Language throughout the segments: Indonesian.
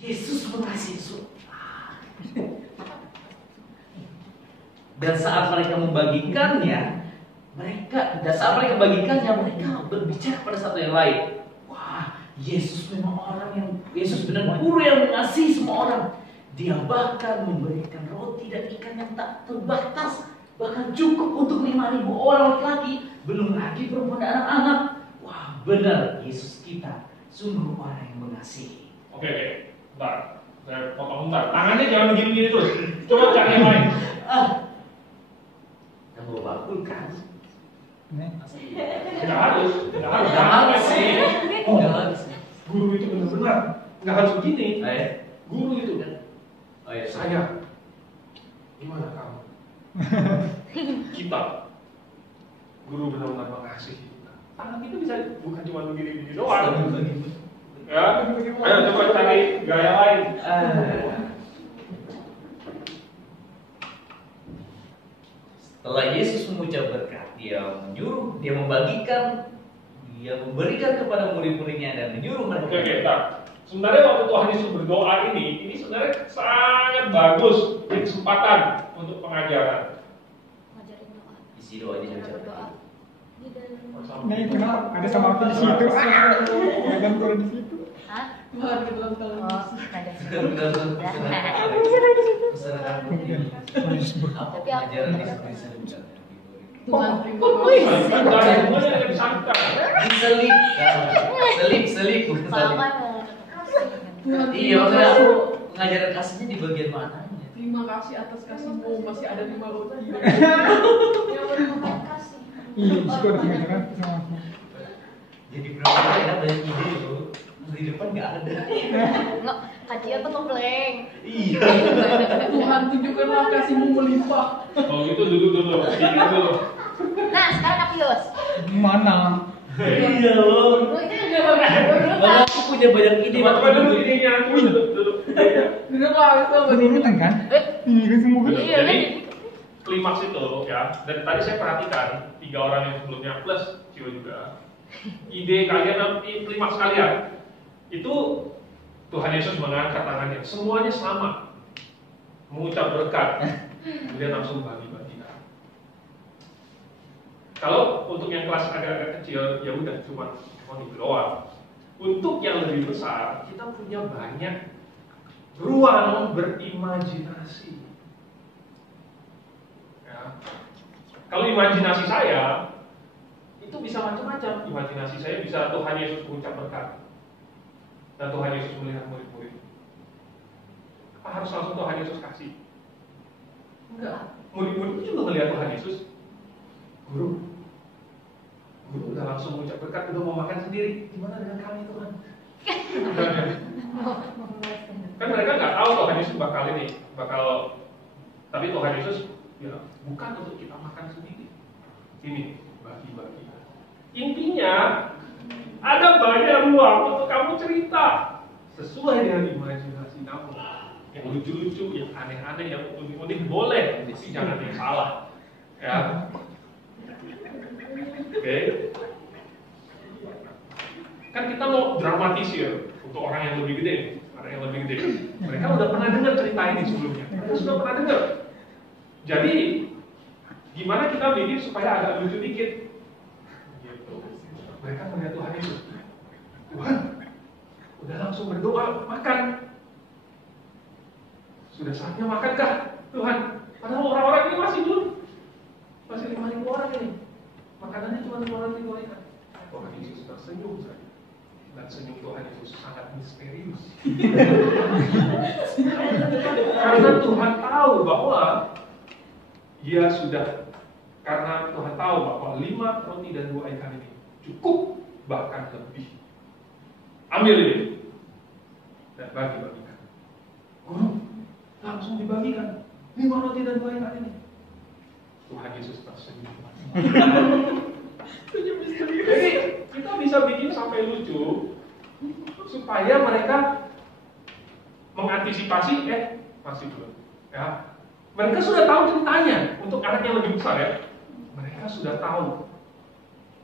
Yesus mengasihi semua. Dan saat mereka membagikannya, mereka berbicara pada satu yang lain. Wah, Yesus memang Yesus benar guru yang mengasihi semua orang. Dia bahkan memberikan roti dan ikan yang tak terbatas, bahkan cukup untuk 5.000 orang laki-laki, belum lagi perempuan dan anak-anak. Wah, benar Yesus kita sungguh orang yang mengasihi. Oke, bentar. Saya potong bentar. Tangannya jangan begini-gini terus. Coba cari yang lain. Kamu bakul kan? Tidak harus. Guru itu benar-benar nggak harus begini. Guru itu kan. Saya. Gimana kamu? Kita. Guru benar-benar mengasihi kita. Tangan itu bisa bukan cuma begini-begini doang. Ya, ayo coba cari gaya lain. Setelah Yesus mengucap berkat, dia membagikan, dia memberikan kepada murid-muridnya dan menyuruh mereka. Oke, sebenarnya waktu Tuhan Yesus berdoa ini sebenarnya sangat bagus kesempatan untuk pengajaran. Ngajarin doa. Isi doa aja Berdoa. Nah itu ada sama aku di situ. Ada kalau di situ. Hah? Bukan kebetulan kalau Oh, ada. Tapi aku Tuhan selip bukan Mama salib. Iya, maksudnya pengajaran kasihnya di bagian mananya? Terima kasih atas kasihmu, masih ada 5 roti. yang berterima kasih. Iya, di situ ada pengajaran sama aku. Jadi berapa ya banyak ide itu di depan nggak ada. Enggak, kajian tuh ngebleng. Iya. Tuhan tunjukkanlah kasihmu melimpah. Oh gitu dulu. Ingat dulu. Nah, sekarang Apius. Mana? Iya loh. Malah aku punya banyak ide. Coba dulu idenya dulu. Bener lah, itu Berurutan kan? Ini kan semua kan? Iya, Jadi klimaks itu ya, dari tadi saya perhatikan 3 orang yang sebelumnya plus Cio juga. Ide kalian, klimaks kalian itu Tuhan Yesus mengangkat tangannya, semuanya sama, mengucap berkat, kemudian langsung bagi-bagikan. Kalau untuk yang kelas agak kecil, ya udah cuma itu doang. Untuk yang lebih besar, kita punya banyak ruang berimajinasi. Ya. Kalau imajinasi saya itu bisa macam-macam. Imajinasi saya bisa Tuhan Yesus mengucap berkat dan Tuhan Yesus melihat murid-murid. Apa harus langsung Tuhan Yesus kasih? Enggak. Murid-murid juga melihat Tuhan Yesus. Guru udah langsung mengucap berkat, udah mau makan sendiri. Gimana dengan kami Tuhan? Kan mereka nggak tahu Tuhan Yesus bakal tapi Tuhan Yesus ya bukan untuk kita makan sendiri. Ini bagi-bagi. Intinya ada banyak ruang untuk kamu cerita sesuai dengan imajinasi kamu. Yang lucu-lucu, yang aneh-aneh, yang unik-unik boleh, tapi jangan yang salah. Ya. Oke. Kan kita mau dramatisir untuk orang yang lebih gede. Mereka udah pernah dengar cerita ini sebelumnya. Mereka sudah pernah dengar. Jadi gimana kita bikin supaya agak lucu dikit? Gitu. Mereka melihat Tuhan Yesus. Tuhan, udah langsung berdoa makan. Sudah saatnya makankah Tuhan? Padahal orang-orang ini masih 5.000 orang ini. Makanannya cuma 5 orang ikan. Tuhan Yesus tersenyum saja. Dan senyum Tuhan Yesus sangat misterius. Karena Tuhan tahu bahwa karena Tuhan tahu bahwa 5 roti dan 2 ikan ini cukup, bahkan lebih. Ambil ini dan bagi-bagikan. Guru, langsung dibagikan 5 roti dan 2 ikan ini. Tuhan Yesus tersenyum. Jadi kita bisa bikin sampai lucu supaya mereka mengantisipasi masih belum ya. Mereka sudah tahu ceritanya untuk anak yang lebih besar ya. Mereka sudah tahu.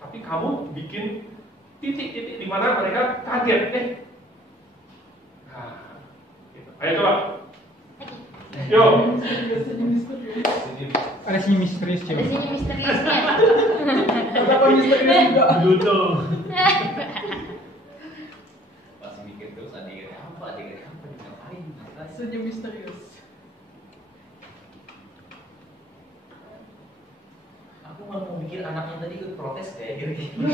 Tapi kamu bikin titik-titik di mana mereka kaget. Nah, Ayo coba. Yo. Senyum misterius. Ada senyum misterius Ada coba. sini misteriusnya. Kenapa misterius juga? Betul. Masih mikir terus adik apa ngapain? Senyum misterius. Aku mau mikir anaknya tadi ikut protes kayak gitu.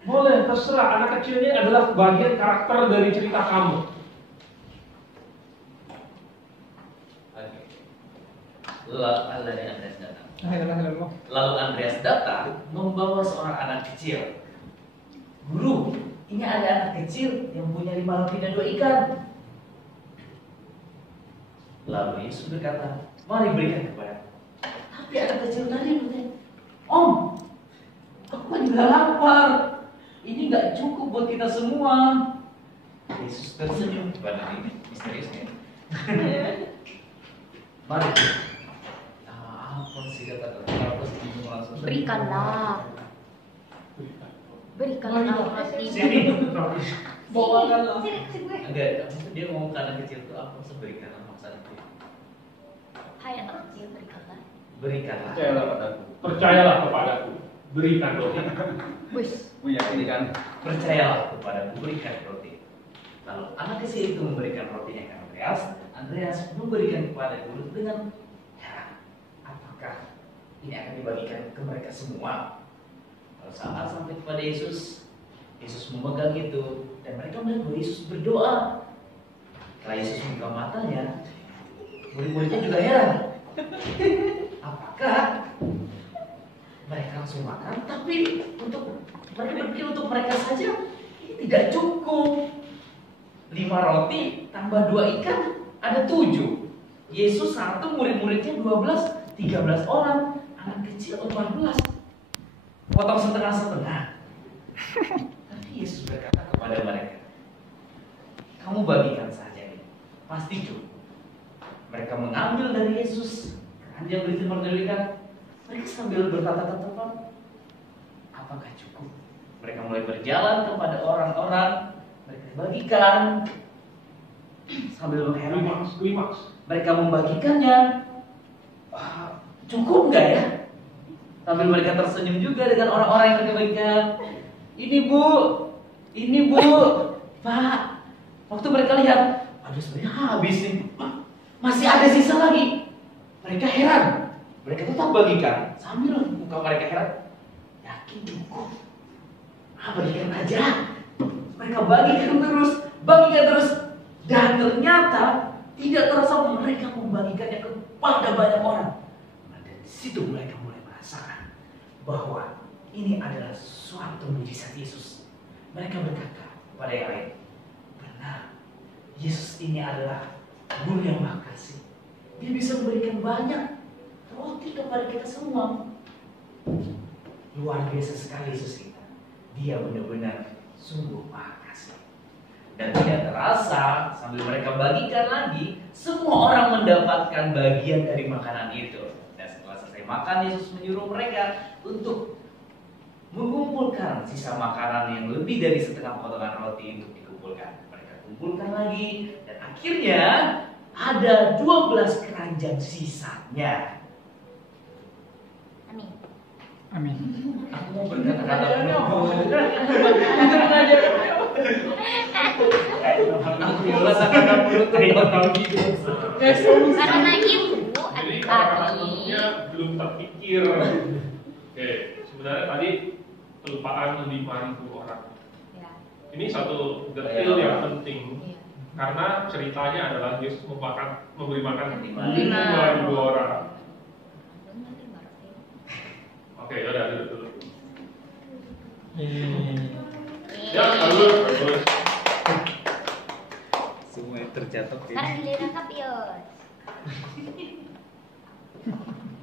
Boleh, terserah. Anak kecilnya adalah bagian karakter dari cerita kamu. Oke. Lalu Andreas datang. Halo. Lalu Andreas datang membawa seorang anak kecil. Guru, ini ada anak kecil yang punya 5 roti dan 2 ikan. Lalu Yesus berkata, mari berikan kepada. Tapi anak kecil tadi bertanya, Om, aku juga lapar. Ini nggak cukup buat kita semua. Yesus tersenyum kepada ini, misteriusnya. Mari. Apa sih kata-kata? Apa sih langsung? Berikanlah. Berikanlah roti. Sini. Bawakanlah. Sini kasih gue. Enggak, maksudnya dia ngomong ke anak kecil itu apa? Berikanlah maksudnya. Hai anak kecil, berikanlah. Berikanlah. Percayalah kepadaku. Berikan roti. Wis. Percayalah kepadaku, berikan roti. Lalu anak kecil itu memberikan rotinya ke Andreas. Andreas memberikan kepada guru dengan heran. Apakah ini akan dibagikan ke mereka semua? Lalu saat sampai kepada Yesus, Yesus memegang itu dan mereka melihat bahwa Yesus berdoa. Setelah Yesus membuka matanya, murid-muridnya juga heran. Apakah mereka langsung makan? Tapi untuk mereka berpikir untuk mereka saja ini tidak cukup. 5 roti tambah 2 ikan ada 7. Yesus 1, murid-muridnya 12, 13 orang, anak kecil 14. Potong setengah-setengah. Nanti Yesus berkata kepada mereka, kamu bagikan saja ini, pasti cukup. Mereka mengambil dari Yesus keranjang berisi roti ikan. Mereka sambil bertata-tata, apakah cukup? Mereka mulai berjalan kepada orang-orang, mereka bagikan sambil mengheran. Klimaks. Mereka membagikannya. Cukup nggak ya? Sambil mereka tersenyum juga dengan orang-orang yang mereka bagikan. Ini bu, Pak. Waktu mereka lihat, aduh sebenarnya habis nih. Masih ada sisa lagi. Mereka heran. Mereka tetap bagikan sambil muka mereka heran. Yakin cukup? Bagikan aja. Mereka bagikan terus, dan ternyata tidak terasa mereka membagikannya kepada banyak orang. Nah, dari situ mereka mulai merasakan bahwa ini adalah suatu mujizat Yesus. Mereka berkata kepada yang lain, benar, Yesus ini adalah Guru yang Maha Kasih. Dia bisa memberikan banyak roti kepada kita semua. Luar biasa sekali Yesus kita. Dia benar-benar sungguh Maha Kasih. Dan tidak terasa sambil mereka bagikan lagi, semua orang mendapatkan bagian dari makanan itu. Dan setelah selesai makan, Yesus menyuruh mereka untuk mengumpulkan sisa makanan yang lebih dari setengah potongan roti untuk dikumpulkan. Mereka kumpulkan lagi dan akhirnya ada 12 keranjang sisanya. Amin. Amin. Aku mau berkata-kata Karena ibu Jadi adik-adik. kata-katanya belum terpikir. Oke, sebenarnya tadi kelupaan 5.000 orang. Ya. Ini satu detail yang penting Iya. karena ceritanya adalah Yesus memberi makan 5.000 orang. Oke, yaudah duduk dulu. Ya, terus. Semua tercatat Sekarang giliran Kapios.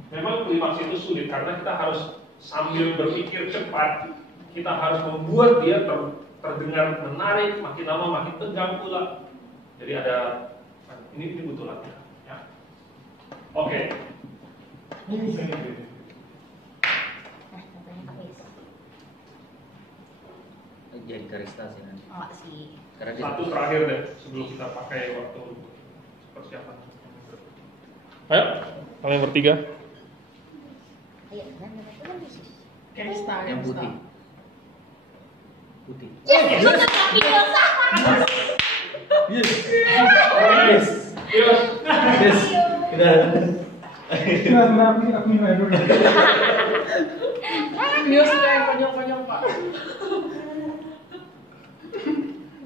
Memang klimaks itu sulit karena kita harus sambil berpikir cepat. Kita harus membuat dia terdengar menarik, makin lama makin tegang pula. Jadi ada ini butuh latihan, ya. Oke. Nah, contohnya Kapios. jadi Karista sih nanti. Enggak sih. Karena dia Satu terakhir deh sebelum kita pakai waktu persiapan. Ayo, kalian bertiga. Ayo, kan bisa. Gangsta, yang gangsta. putih. Putih. Yes, sudah lagi dosa. Yes. Yes. Yes. Yes. Udah. Cuma aku nilai dulu. Dia suka yang konyol-konyol, Pak.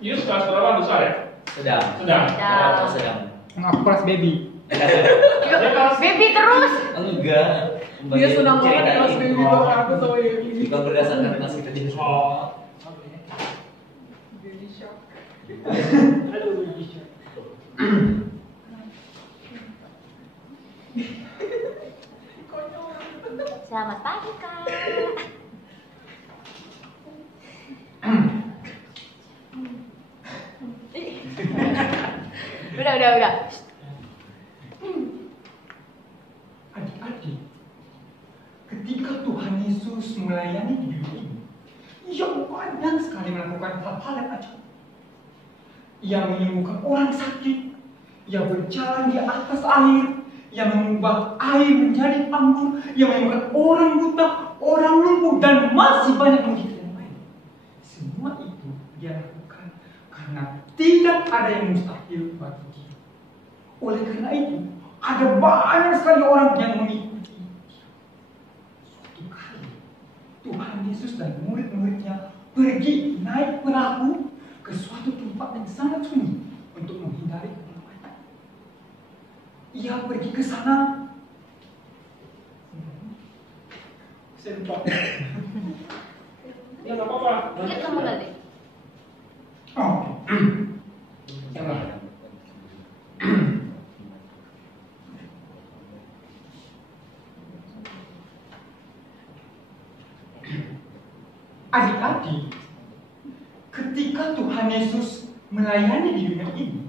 Yus kelas berapa besar ya? Sedang. Sedang. Sedang. Sedang. Aku kelas baby. Baby terus. Enggak. Dia senang banget Ceritain. kelas baby bakal aku sama Yemi. Bukan berdasarkan kelas kita jadi. Oh. Baby shock. Selamat pagi, Kak. Udah. Adik-adik, ketika Tuhan Yesus melayani di dunia ini, ia banyak sekali melakukan hal-hal yang ajaib. Ia menyembuhkan orang sakit, ia berjalan di atas air, ia mengubah air menjadi anggur, ia menyembuhkan orang buta, orang lumpuh, dan masih banyak mujizat yang lain. Semua itu dia lakukan karena tidak ada yang mustahil bagi dia. Oleh karena itu, ada banyak sekali orang yang mengikuti dia. Suatu kali, Tuhan Yesus dan murid-muridnya pergi naik perahu ke suatu tempat yang sangat sunyi untuk menghindari keselamatan. Ia pergi ke sana. Saya lupa. Ya nggak apa-apa. Mungkin kamu nanti. Oh, jangan. Adik-adik, ketika Tuhan Yesus melayani di dunia ini,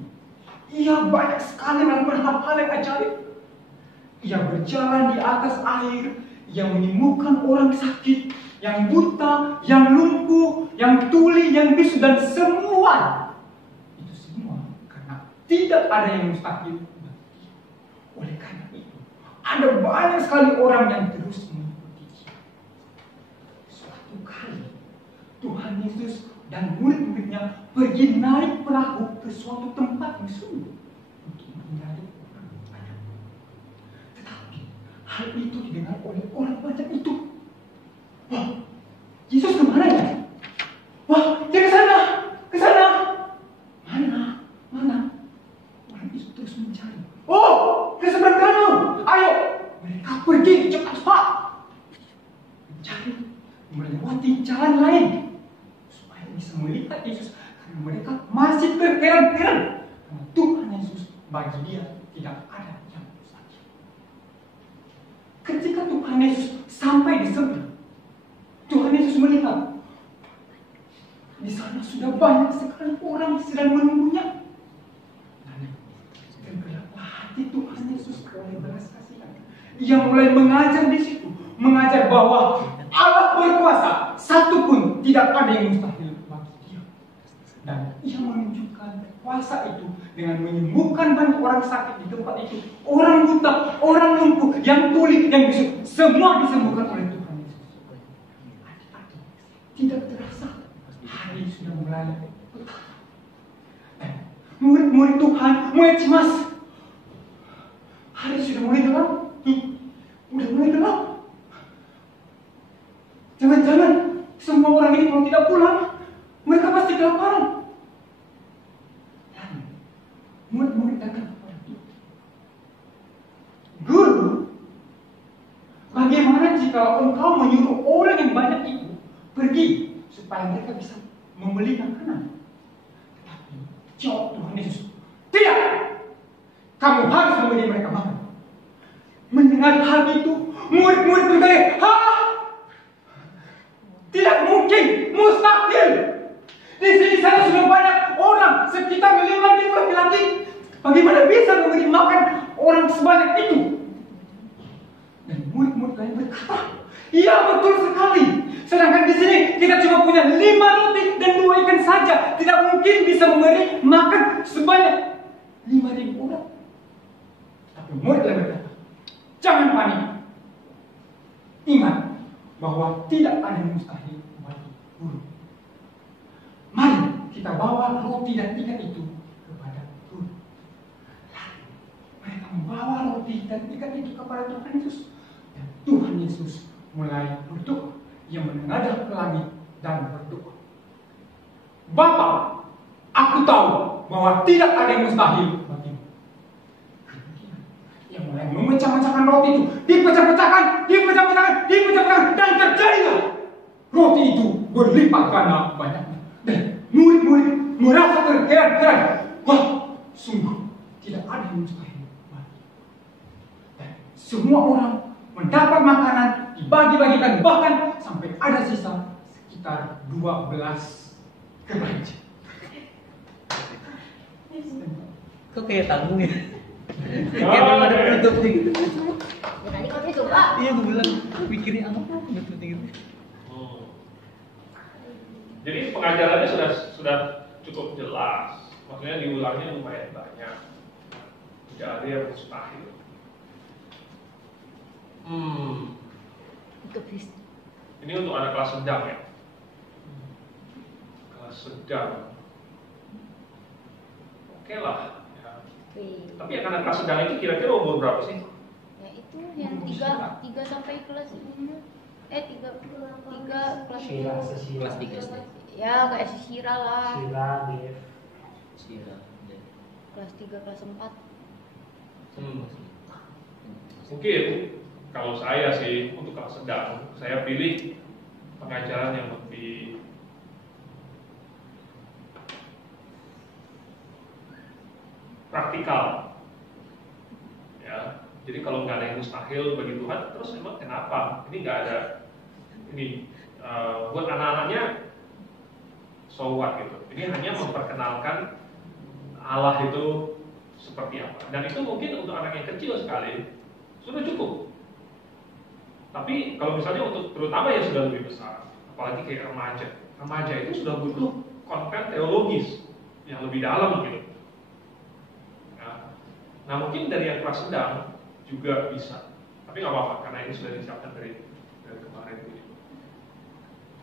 ia banyak sekali melakukan hal-hal yang ajaib. Ia berjalan di atas air, ia menyembuhkan orang sakit, yang buta, yang lumpuh, yang tuli, yang bisu, dan semua. Itu semua karena tidak ada yang mustahil. Oleh karena itu, ada banyak sekali orang yang terus mengikuti dia. Suatu kali, Tuhan Yesus dan murid-muridnya pergi naik perahu ke suatu tempat yang sunyi untuk menghindari orang banyak. Tetapi hal itu didengar oleh orang banyak itu. Wah, Yesus kemana ya? Wah, dia ke sana. Mana? Orang itu terus mencari. Oh, ke seberang danau. Ayo, mereka pergi cepat-cepat mencari, melewati jalan lain supaya bisa melihat Yesus, karena mereka masih terheran-heran karena Tuhan Yesus bagi dia tidak ada yang mustahil. Ketika Tuhan Yesus sampai di seberang, Tuhan Yesus melihat di sana sudah banyak sekali orang sedang menunggunya. Dan tergeraklah hati Tuhan Yesus oleh belas kasihan. Ia mulai mengajar di situ, mengajar bahwa Allah berkuasa, satu pun tidak ada yang mustahil bagi dia. Dan ia menunjukkan kuasa itu dengan menyembuhkan banyak orang sakit di tempat itu, orang buta, orang lumpuh, yang tuli, yang bisu, semua disembuhkan oleh Tuhan Yesus. Adik-adik, tidak terasa hari sudah mulai petang. Murid-murid Tuhan mulai cemas. Hari sudah mulai gelap. Udah mulai gelap. Jangan-jangan semua orang ini kalau tidak pulang, mereka pasti kelaparan. Lalu, murid-murid datang kepada Tuhan. Guru, bagaimana jika engkau menyuruh orang yang banyak itu pergi supaya mereka bisa membeli makanan? Tetapi jawab Tuhan Yesus, tidak! Kamu harus memberi mereka makan. Mendengar hal itu, murid-murid berkata, "Hah? Tidak mungkin, mustahil. Di sini sana sudah banyak orang, sekitar 5.000 laki-laki. Bagaimana bisa memberi makan orang sebanyak itu?" Dan murid-murid kalian berkata, iya betul sekali. Sedangkan di sini kita cuma punya 5 roti dan 2 ikan saja. Tidak mungkin bisa memberi makan sebanyak 5.000 orang. Tapi muridnya berkata, jangan panik. Ingat bahwa tidak ada yang mustahil bagi guru. Mari kita bawa roti dan ikan itu kepada guru. Lalu mereka membawa roti dan ikan itu kepada Tuhan Yesus. Dan Tuhan Yesus mulai berdoa. Yang menghadap ke langit dan berdoa. Bapa, aku tahu bahwa tidak ada yang mustahil bagimu. Yang mulai memecah-mecahkan roti itu, dipecah-pecahkan, dan terjadilah roti itu berlipat ganda banyaknya. Dan murid-murid merasa terheran-heran. Wah, sungguh tidak ada yang mustahil bagimu. Dan semua orang mendapat makanan, dibagi-bagikan, bahkan sampai ada sisa sekitar 12 keranjang. Kok kayak tanggung ya? Kayak belum ada penutupnya gitu. Ya tadi kau itu Pak. Iya, gue bilang, pikirin apa penutupnya gitu. Jadi pengajarannya sudah cukup jelas. Maksudnya diulangnya lumayan banyak. Tidak ada yang mustahil. Ini untuk anak kelas sedang ya. Kelas sedang. Oke lah. Ya. Tapi yang anak kelas sedang itu kira-kira umur berapa sih? Ya itu yang 3 sampai kelas 3 kelas Kelas 3 SD. Ya kayak si Sira lah. Sira. Kelas 3 kelas 4. Mungkin kalau saya sih untuk kelas sedang, saya pilih pengajaran yang lebih praktikal. Ya, jadi kalau nggak ada yang mustahil bagi Tuhan, terus emang kenapa? Ini nggak ada. Ini buat anak-anaknya, so what gitu. Ini hanya memperkenalkan Allah itu seperti apa. Dan itu mungkin untuk anak yang kecil sekali sudah cukup. Tapi kalau misalnya untuk terutama yang sudah lebih besar, apalagi kayak remaja itu sudah butuh konten teologis yang lebih dalam gitu. Nah mungkin dari yang kelas sedang juga bisa, tapi nggak apa-apa karena ini sudah disiapkan dari kemarin.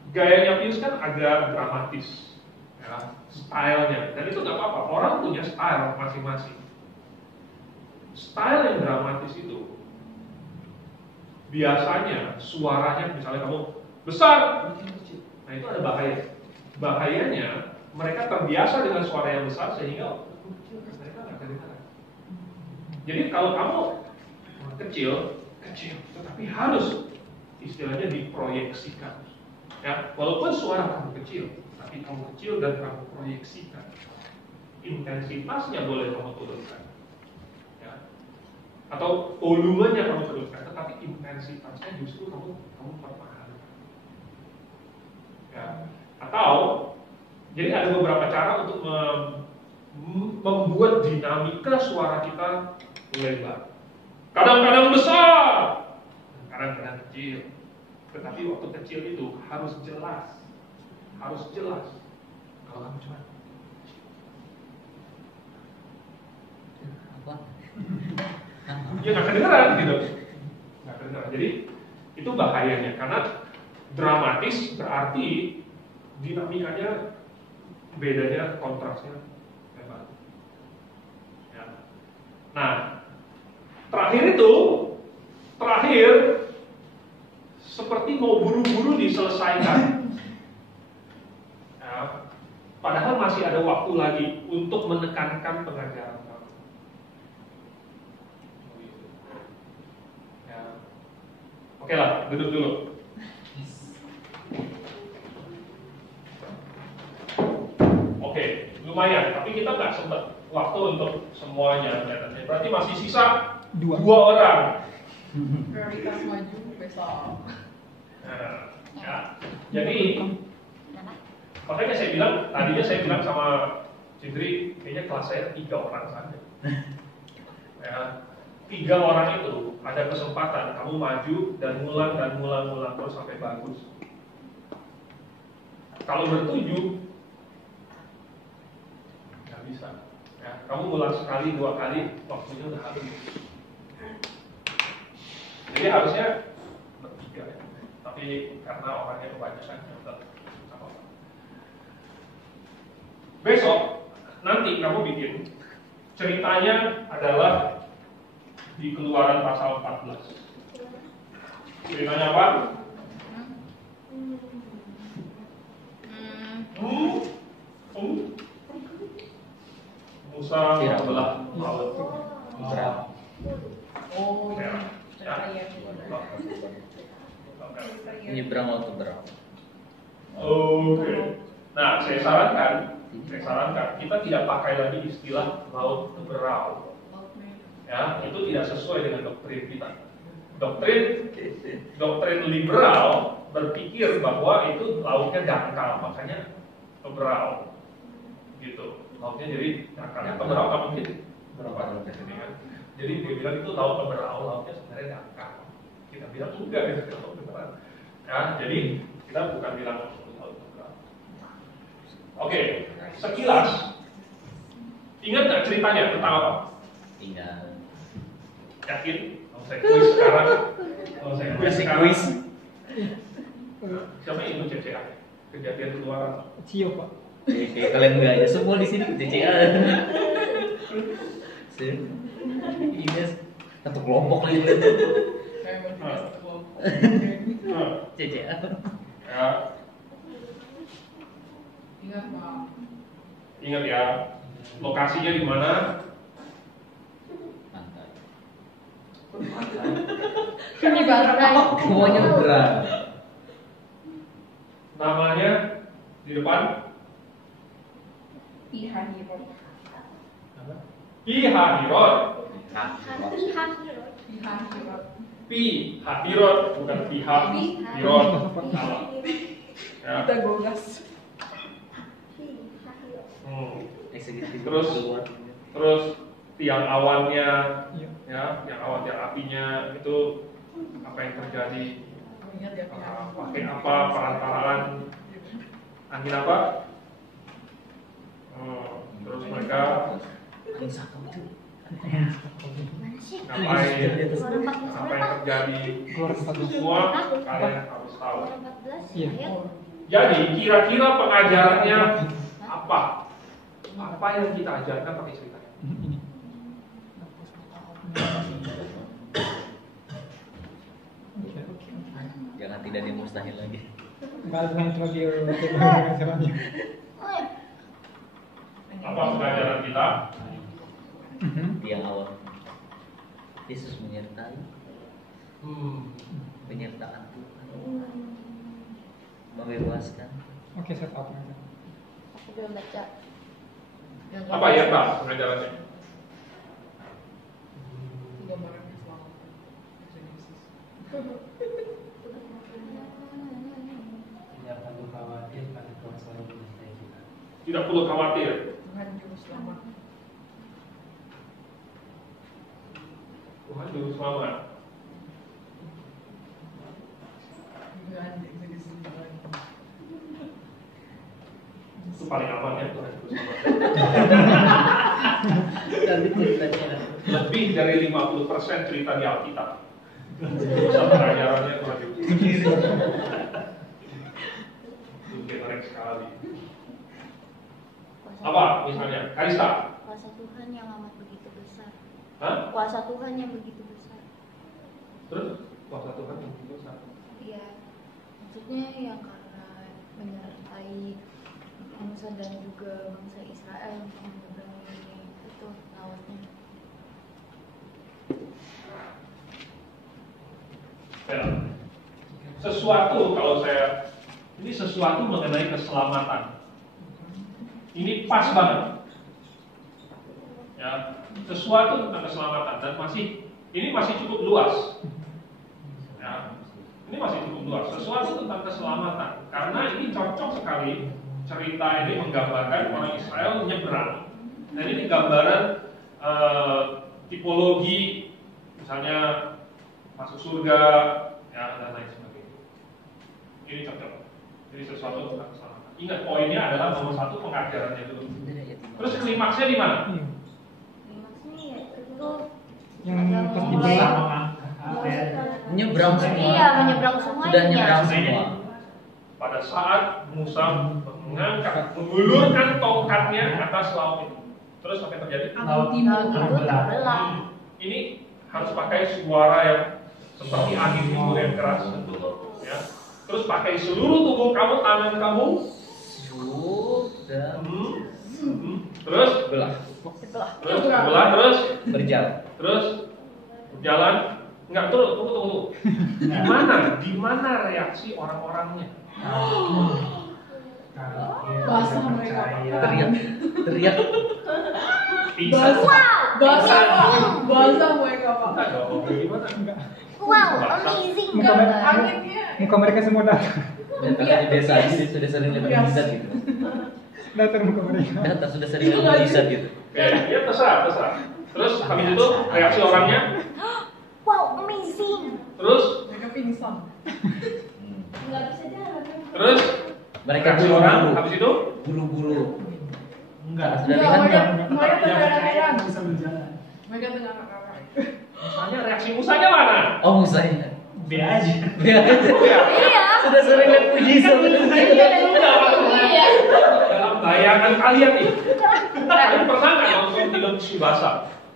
Gayanya Pius kan agak dramatis, ya, stylenya, dan itu nggak apa-apa. Orang punya style masing-masing. Style yang dramatis itu biasanya suaranya misalnya kamu besar, nah itu ada bahaya. Bahayanya mereka terbiasa dengan suara yang besar sehingga mereka nggak kedengaran. Jadi kalau kamu kecil, tetapi harus istilahnya diproyeksikan. Ya, walaupun suara kamu kecil, tapi kamu kecil dan kamu proyeksikan. Intensitasnya boleh kamu turunkan. Atau volumenya kamu teruskan, tetapi intensitasnya justru kamu pertahankan. Ya. Atau jadi ada beberapa cara untuk membuat dinamika suara kita lebar. Kadang-kadang besar, kadang-kadang kecil. Tetapi waktu kecil itu harus jelas, Kalau kamu cuma Apa? ya nggak kedengeran gitu, nggak kedengeran. Jadi itu bahayanya karena dramatis berarti dinamikanya bedanya kontrasnya lebar. Ya. Nah terakhir seperti mau buru-buru diselesaikan. Ya. Padahal masih ada waktu lagi untuk menekankan pengajaran. Oke lah, duduk dulu. Oke, lumayan. Tapi kita nggak sempat waktu untuk semuanya. Berarti masih sisa 2 orang. Prioritas maju besok. Nah, ya. Jadi, makanya tadinya saya bilang sama Cindri, kayaknya kelas saya 3 orang saja. Ya. 3 orang itu ada kesempatan kamu maju dan ngulang terus sampai bagus. Kalau ber-7 nggak bisa. Ya, kamu ngulang sekali 2 kali, waktunya udah habis. Jadi harusnya ber-3 ya. Tapi karena orangnya kebanyakan, ya udah apa-apa. Besok nanti kamu bikin ceritanya adalah di Keluaran pasal 14. Ceritanya apa? Musa membelah laut. Oh, Ya. iya. Nyebrang laut berapa? Oke. Nah, saya sarankan kita tidak pakai lagi istilah laut berau. Ya, itu tidak sesuai dengan doktrin kita. Doktrin liberal berpikir bahwa itu lautnya dangkal, makanya berau. Gitu. Lautnya jadi dangkal. Berau kan mungkin berapa ini kan. Jadi dia bilang itu laut berau, lautnya sebenarnya dangkal. Kita bilang enggak itu laut berau. Ya, jadi kita bukan bilang laut berau. Oke, sekilas ingat nggak ceritanya tentang apa? Ingat. Yakin? Kalau saya kuis sekarang, Kuis. siapa yang ikut CCA? Kejadian Keluaran. Cio Pak. Kayak kalian enggak ya, semua di sini CCA. Ini satu kelompok lagi. Kayak mau juga satu kelompok. CCA. Ya, Ingat Pak. ingat ya. Lokasinya di mana? Kan di Bangkai. Semuanya berat. Namanya di depan Pihanirot. Pihahiroth. Pihanirot. Pihahiroth bukan Pihahiroth. Salah. Ya. Kita gogas. Eksekutif. Terus tiang awannya, ya, tiang awan tiang apinya itu apa yang terjadi? Ingat ya Pihanirot. Pakai apa perantaraan angin apa? Terus mereka ngapain? Apa yang terjadi? Semua kalian harus tahu. Iya. Jadi kira-kira pengajarannya apa? Apa yang kita ajarkan pakai ceritanya? Jangan tidak dimustahil lagi. Enggak ada yang lagi pengajarannya. Apa pengajaran kita? Yang awal Yesus menyertai penyertaan Tuhan, membebaskan. Oke, saya tahu pengajaran. Aku belum baca. Apa ya Pak pengajarannya? Gambarannya selamat. Yesus. Tidak perlu khawatir karena Tuhan selalu menyertai kita. Tidak perlu khawatir. Tuhan juru selamat. Tuhan juru selamat. Tuhan eksekusi Tuhan. Itu paling aman ya Tuhan juru selamat. Lebih dari 50% cerita di Alkitab. Bisa pengajarannya Tuhan juru selamat. Itu menarik sekali. Apa misalnya? Kalista? Kuasa Tuhan yang amat begitu besar. Hah? Kuasa Tuhan yang begitu besar. Terus? Kuasa Tuhan yang begitu besar. Iya. Maksudnya yang karena menyertai Musa dan juga bangsa Israel untuk menyeberangi itu lautnya. Ya. Sesuatu kalau saya ini sesuatu mengenai keselamatan. Ini pas banget. Ya, sesuatu tentang keselamatan dan ini masih cukup luas. Ya, ini masih cukup luas. Sesuatu tentang keselamatan karena ini cocok sekali cerita ini menggambarkan orang Israel menyeberang. Dan ini gambaran tipologi misalnya masuk surga, ya dan lain sebagainya. Ini cocok. Jadi sesuatu tentang keselamatan. Ingat poinnya adalah nomor 1 pengajarannya dulu. Terus klimaksnya di mana? Maksudnya itu Yang pas di mulai Nyebrang semua. Iya, menyeberang sungainya. Sudah nyebrang semua. Pada saat Musa mengulurkan tongkatnya atas laut itu. Terus apa yang terjadi? Laut timur. Laut itu terbelah. Ini harus pakai suara yang seperti angin timur yang keras, ya. Terus pakai seluruh tubuh kamu, tangan kamu, terus Belah. terus belah, terus Berjalan. terus berjalan. Enggak, tunggu. Di mana reaksi orang-orangnya? Bahasa mereka. Teriak. Bisa. Bahasa mereka Pak. Enggak dong, gimana? Wow, amazing. Muka mereka, Anginnya. muka mereka semua datang. Dan karena di desa aja sudah sering lihat mujizat gitu. Datang muka mereka. Datang sudah sering lihat mujizat gitu. Oke, ya terserah. Terus habis itu reaksi orangnya, Wow, amazing. terus Mereka pingsan. Enggak bisa jalan. terus Mereka reaksi orang buru-buru. habis itu Buru-buru. Enggak. Sudah lihat enggak? Mereka terheran-heran. Bisa berjalan. Mereka tengah kakak. misalnya reaksi Musanya mana? Oh Musanya. B aja. Biar aja. Iya. Sudah sering lihat mujizat. Iya. Dalam bayangan kalian nih, kalian pernah nggak nonton film Tsubasa?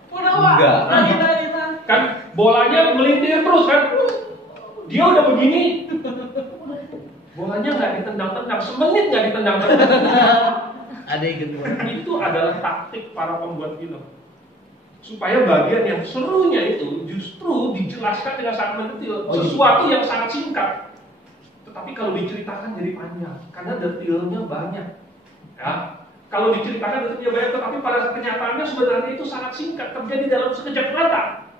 Udah Pak. Enggak. Kita. Kan bolanya melintir terus kan? Dia udah begini, bolanya nggak ditendang-tendang, semenit nggak ditendang-tendang. Ada yang kedua. Itu adalah taktik para pembuat film. Supaya bagian yang serunya itu justru dijelaskan dengan sangat mendetail, sesuatu yang sangat singkat. Tetapi kalau diceritakan jadi panjang, karena detailnya banyak. Ya, kalau diceritakan detailnya banyak, tetapi pada kenyataannya sebenarnya itu sangat singkat, terjadi dalam sekejap mata.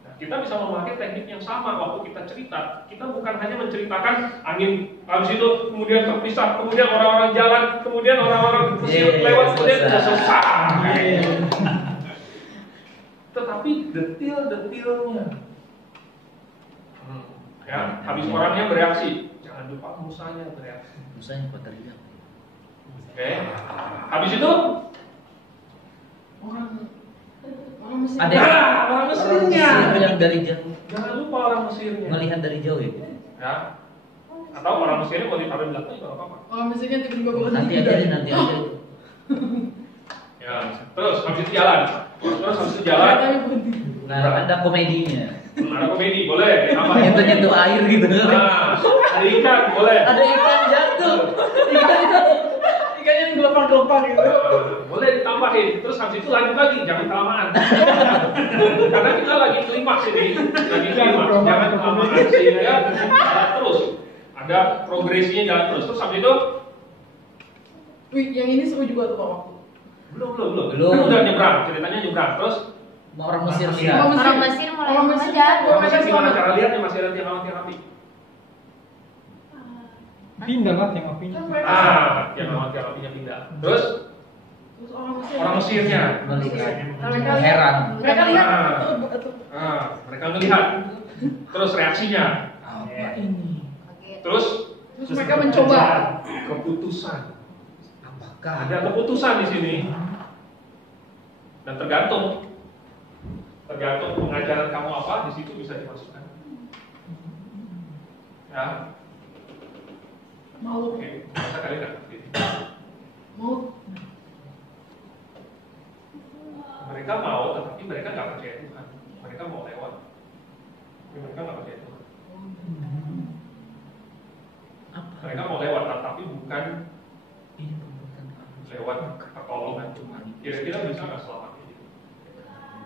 Nah, kita bisa memakai teknik yang sama waktu kita cerita. Kita bukan hanya menceritakan angin, habis itu kemudian terpisah, kemudian orang-orang jalan, kemudian orang-orang lewat, kemudian sudah selesai. Tetapi detail-detailnya. Ya, habis orangnya bereaksi, jangan lupa Musanya bereaksi. Musanya kok teriak. Oke. Habis itu Orang Mesir. Ada orang Mesirnya. yang dari jauh Jangan lupa orang Mesirnya. melihat dari jauh ya. Ya. Atau orang Mesirnya mau ditaruh di belakang juga nggak apa-apa. Orang Mesirnya tiba-tiba berhenti. Nanti aja deh, nanti aja. Ya. Terus habis itu jalan. Terus habis itu jalan. Mereka berhenti. Nah, ada komedinya. Ada komedi, boleh. Apa? Nyentuh air gitu. Nah, ada ikan, boleh. Ada ikan jatuh. Ikannya yang gelombang-gelombang gitu. Boleh ditambahin. Terus habis itu lanjut lagi, jangan kelamaan. Karena kita lagi klimaks ini, lagi klimaks, jangan kelamaan sehingga jalan terus. Ada progresinya jalan terus. Terus habis itu Wih, yang ini seru juga tuh Pak waktu. belum. Belum. Kan udah nyebrang, ceritanya nyebrang. Terus Orang Mesir Orang lihat. Orang Mesir mulai Orang Mesir mengejar. Orang Mesir Mesir gimana selamat. cara lihatnya, masih ada tiang api? Pindah lah yang apinya. Kan mereka. Tiang apinya pindah. Terus Terus orang Mesir. orang Mesirnya, Melihat. Mereka Heran. Mereka lihat. Ah. Tuh. Mereka melihat. Terus reaksinya, Apa Ini. terus Terus mereka mencoba. keputusan. Apakah Ada keputusan di sini. Dan tergantung pengajaran kamu apa, di situ bisa dimasukkan. Ya, Mau. oke. Masa kali nggak? Mau. Mereka mau, tetapi mereka nggak percaya Tuhan. Mereka mau lewat. Tapi mereka nggak percaya Tuhan. apa? Mereka mau lewat, tetapi bukan Ini perbuatan kamu. lewat pertolongan Tuhan. Kira-kira bisa nggak selamat ini?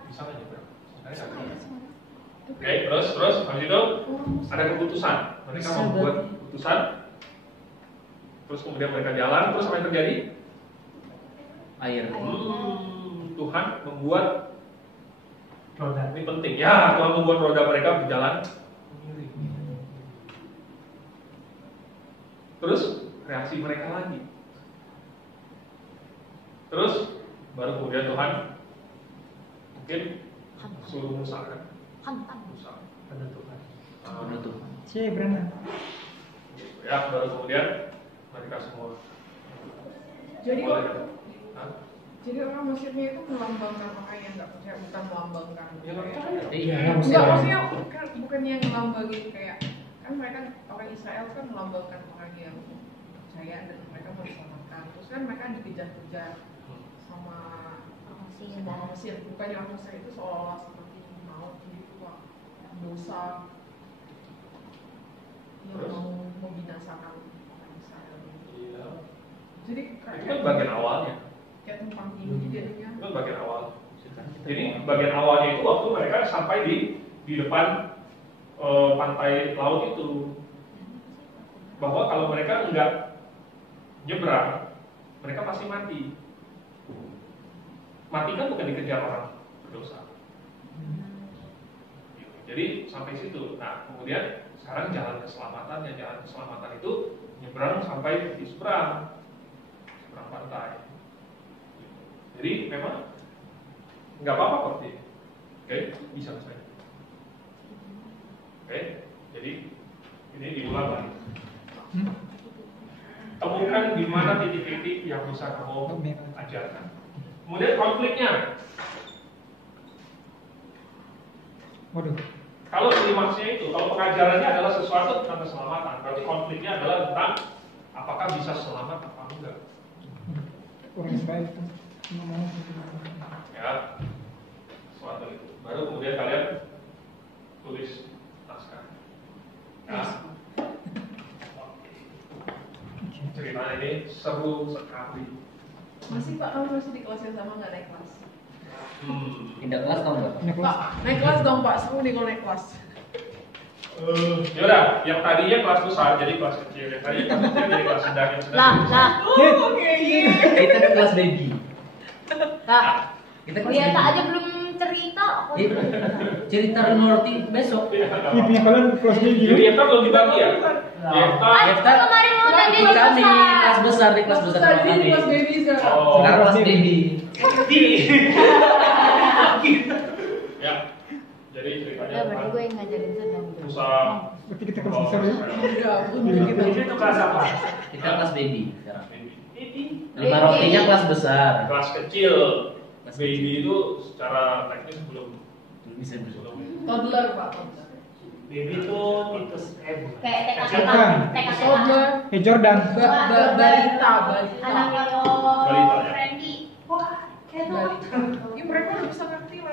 Bisa nggak nyebrang? Saya nggak bisa. Oke, terus habis itu ada keputusan. Mereka Bisa membuat berarti. keputusan. Terus kemudian mereka jalan. Terus apa yang terjadi? Air. Tuhan membuat Roda. ini penting ya. Tuhan membuat roda mereka berjalan miring. Terus reaksi mereka lagi. Terus baru kemudian Tuhan mungkin Suruh Musa kan? Hantam. Musa. Penutupan. Penutupan. Cek berenang. Ya, baru kemudian mereka semua. Jadi Boleh. Hah? jadi orang Mesirnya itu melambangkan orang yang nggak percaya, bukan melambangkan. Ya nggak kayak- percaya. Iya, Enggak, maksudnya bukan yang melambangin kayak kan mereka orang Israel kan melambangkan orang yang percaya dan mereka mau diselamatkan. Terus kan mereka dikejar-kejar sama Makasih orang Mesir. Bukannya orang Mesir itu seolah-olah seperti maut gitu Pak, dosa yang Terus? mau membinasakan orang Israel. Iya. Jadi Itu kan bagian awalnya. kayak tumpang tindih jadinya. Itu kan bagian awal. Jadi bagian awalnya itu waktu mereka sampai di depan pantai laut itu, bahwa kalau mereka enggak nyebrang, mereka pasti mati. Mati kan bukan dikejar orang berdosa. Jadi sampai situ. Nah kemudian sekarang jalan keselamatan itu nyebrang sampai di seberang pantai. Jadi memang nggak apa-apa kok dia. Oke, bisa saya. Oke, jadi ini diulang lagi. Temukan di mana titik-titik yang bisa kamu ajarkan. Kemudian konfliknya. Waduh. Kalau klimaksnya itu, kalau pengajarannya adalah sesuatu tentang keselamatan, berarti konfliknya adalah tentang apakah bisa selamat apa enggak. Orang Israel itu ngomong. Ya, sesuatu itu. Baru kemudian kalian tulis naskah. Ya. Cerita ini seru sekali. Masih Pak, kamu masih di kelas yang sama nggak naik kelas? Pindah kelas tau nggak? Pak, naik kelas dong Pak, seru nih kalau naik kelas. Yaudah, yang tadinya kelas besar jadi kelas kecil, yang tadinya kelas kecil jadi kelas sedang, yang sedang. Lah, Oke, iya. Kita ke kelas baby. lah. Kita kelas Biasa baby. aja belum cerita. kok Iya. Cerita Norti besok. Pipinya kalian kelas Jadi baby. Yefta belum dibagi ya? Yefta. Kan kemarin mau tadi Ikut kami kelas besar di kelas besar sama Tadi kami. di kelas baby sekarang. Oh, Sekarang kelas baby. ya. Jadi ceritanya Ya berarti gue yang ngajarin sedang. Musa. Berarti kita kelas besar ya. Enggak, bukan kita. Ini tuh kelas apa? Kita kelas baby sekarang. Ini 5 rotinya kelas besar. kelas kecil. Kelas Baby itu secara teknis belum Bisa Toddler Pak, toddler. Baby itu titus bukan. Kayak Bukan. TK. Toddler, Jordan. balita. Anaknya Balita, ya. Randy. Wah, kayak Balita. Ya mereka udah bisa ngerti lah.